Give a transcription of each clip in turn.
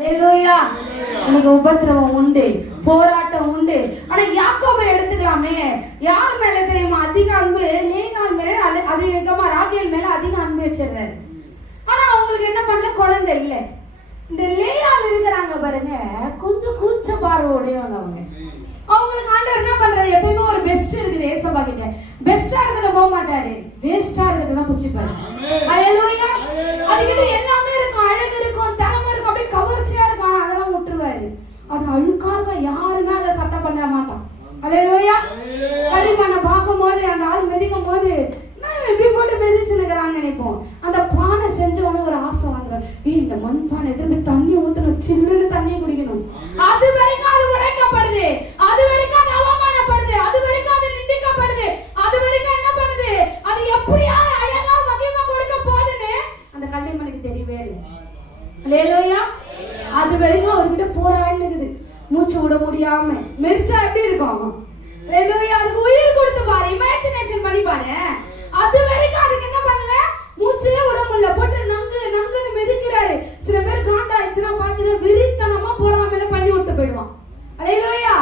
இன்னைக்கு உபத்திரவம் உண்டு, போராட்டம் உண்டு. ஆனா யாக்கோபை எடுத்துக்கலாமே, யார் மேல தெரியுமா அதிக அன்பு? லேயாள் மேல அதிகமா, ராகேல் மேல அதிக அன்பு வச்சிருந்தாரு. ஆனா அவங்களுக்கு என்ன பண்ணல, குழந்தை இல்ல. இந்த லேயாள் இருக்கிறாங்க பாருங்க, கொஞ்சம் கூச்ச பார்வை உடையவங்க. அவங்களுக்கு ஆண்டவர் என்ன பண்றாரு, எப்பயுமே ஒரு பெஸ்ட் இருக்குது. ஏசப்பா கிட்ட பெஸ்டா இருக்கிறத போக மாட்டாரு, வேஸ்டா இருக்கிறத தான் புடிச்சுப்பாரு. ஹல்லேலூயா. அதுக்கிட்ட எல்லாமே இருக்கும், அழகு இருக்கும், திறமை இருக்கும், அப்படியே கவர்ச்சியா இருக்கும். அதெல்லாம் விட்டுருவாரு. அது அழுக்காக யாருமே அதை சட்டை பண்ண மாட்டோம். ஹல்லேலூயா. களிமண்ணை பார்க்கும் போது, அந்த ஆள் மிதிக்கும் போது எப்படி போட்டு மிதிச்சுன்னுக்கிறான்னு நினைப்போம். அந்த பானை செஞ்ச உடனே ஒரு ஆசை வந்துடும், இந்த மண் பானை திரும்பி தண்ணி ஊற்றணும், சில்லுன்னு தண்ணி குடிக்கணும். அது வரைக்கும் அது உடைக்கப்படுது, அது வரைக்கும் அது அவமானப்படுது, அது வரைக்கும் அது நிந்திக்கப்படுது, அது வரைக்கும் என்ன பண்ணுது, அது எப்படியாவது அழகா மகிமை கொடுக்க போகுதுன்னு அந்த களிமண்ணுக்கு தெரியவே இல்லை. ஹல்லேலூயா. அது வரைக்கும் அவர்கிட்ட போராடுனுக்குது, மூச்சு விட முடியாம. மெரிச்சா எப்படி இருக்கும்? ஹல்லேலூயா. அதுக்கு உயிர் கொடுத்து பாரு, இமேஜினேஷன் பண்ணி பாரு. அது வரைக்கும் அதுக்கு என்ன பண்ணல, மூச்சே விட முடியல, போட்டு நங்கு நங்குன்னு மிதிக்கிறாரு. சில பேர் காண்டாயிடுச்சுன்னா பாத்தீங்கன்னா விரித்தனமா போறாமல பண்ணி விட்டு போயிடுவான். ஹல்லேலூயா.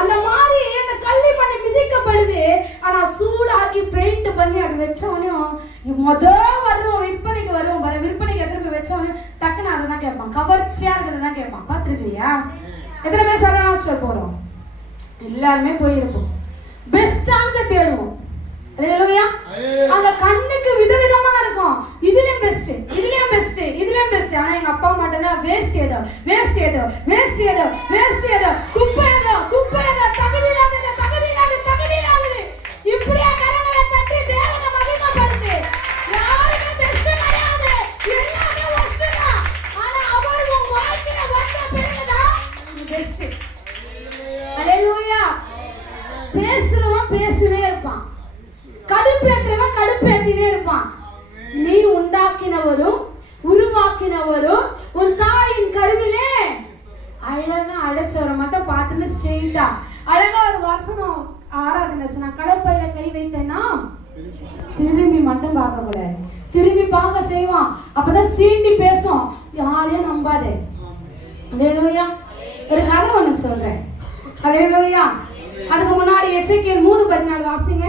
அந்த மாதிரி அந்த கல்லி பண்ணி மிதிக்கப்படுது. ஆனா சூடாக்கி பெயிண்ட் பண்ணி அப்படி வச்சவனே வருவோம், விற்பனைக்கு வருவோம் பாரு, விற்பனைக்கு எத்தனை வச்சவனே டக்குன்னு அதை தான் கேட்பான், கவர்ச்சியா இருக்கிறதான் கேட்பான். பாத்துருக்கியா? எத்தனை பேர் சரணா ஸ்டோர் போறோம்? எல்லாருமே போயிருப்போம், பெஸ்டானதை தேடுவோம். ஹல்லேலூயா. அந்த கண்ணுக்கு விதவிதமா இருக்கும், இதுலயும் பெஸ்ட், இதுலயும் பெஸ்ட், இதுலயும் பெஸ்ட். ஆனா எங்க அப்பா மட்டும் தான் வேஸ்ட் ஏதோ, வேஸ்ட் ஏதோ, வேஸ்ட் ஏதோ, வேஸ்ட் ஏதோ, குப்பை ஏதோ, குப்பை ஏதோ, தகுதி இல்லாதது, தகுதி இல்லாதது, தகுதி இல்லாதது. இப்படியா கரங்களை தட்டி தேவனை மகிமைப்படுத்து. யாருமே பெஸ்ட் கிடையாது, எல்லாமே ஒஸ்ட் தான். ஆனா அவர் உன் வாழ்க்கையில வந்த பிறகுதான் நீ பெஸ்ட். ஹல்லேலூயா. பேசுறவன் பேசினே இருப்பான், கடுப்பேற்றுறவன் கடுப்பேற்றினே இருப்பான். நீ உண்டாக்கினவரும் உருவாக்கினவரும் உன் தாயின் கருவிலே அழகா அழைச்சவரை மட்டும் பார்த்துட்டு ஸ்ட்ரெயிட்டா அழகா ஒரு வசனம் ஆராதனை சொன்னா, கலப்பையில கை வைத்தேன்னா திரும்பி மட்டும் பார்க்க கூடாது, திரும்பி பார்க்க செய்வான். அப்பதான் சீண்டி பேசும், யாரையும் நம்பாதே. ஹல்லேலூயா. ஒரு கதை ஒண்ணு சொல்றேன். ஹல்லேலூயா. அதுக்கு முன்னாடி எசேக்கியேல் 3:14 வாசிங்க.